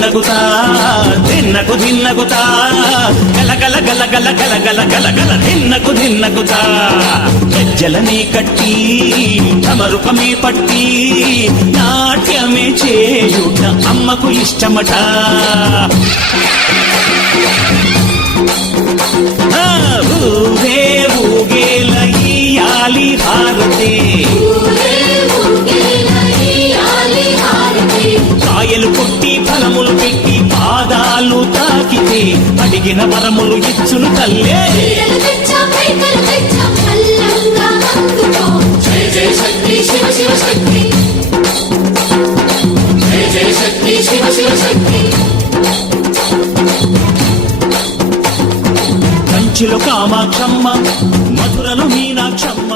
ధిన్నగుతా ధిన్నకు ధిన్నగుతా గల గల గల గల గల గల గల గల ధిన్నకు ధిన్నగుతా గజ్జలనే కట్టి తమరుపమే పట్టి నాట్యమే చేయుట అమ్మకు ఇష్టమట ఊరే ఊగేల ఇయ్యాలి హారతే కాయలు కొట్టి ఫలములు పెట్టి పాదాలు తాకితే అడిగిన వరములు ఇచ్చును తల్లే జయ జయ శక్తి శివ శివ శక్తి జయ జయ శక్తి శివ శివ శక్తి కంచిలో కామాక్షమ్మ మధురలో మీనాక్షమ్మ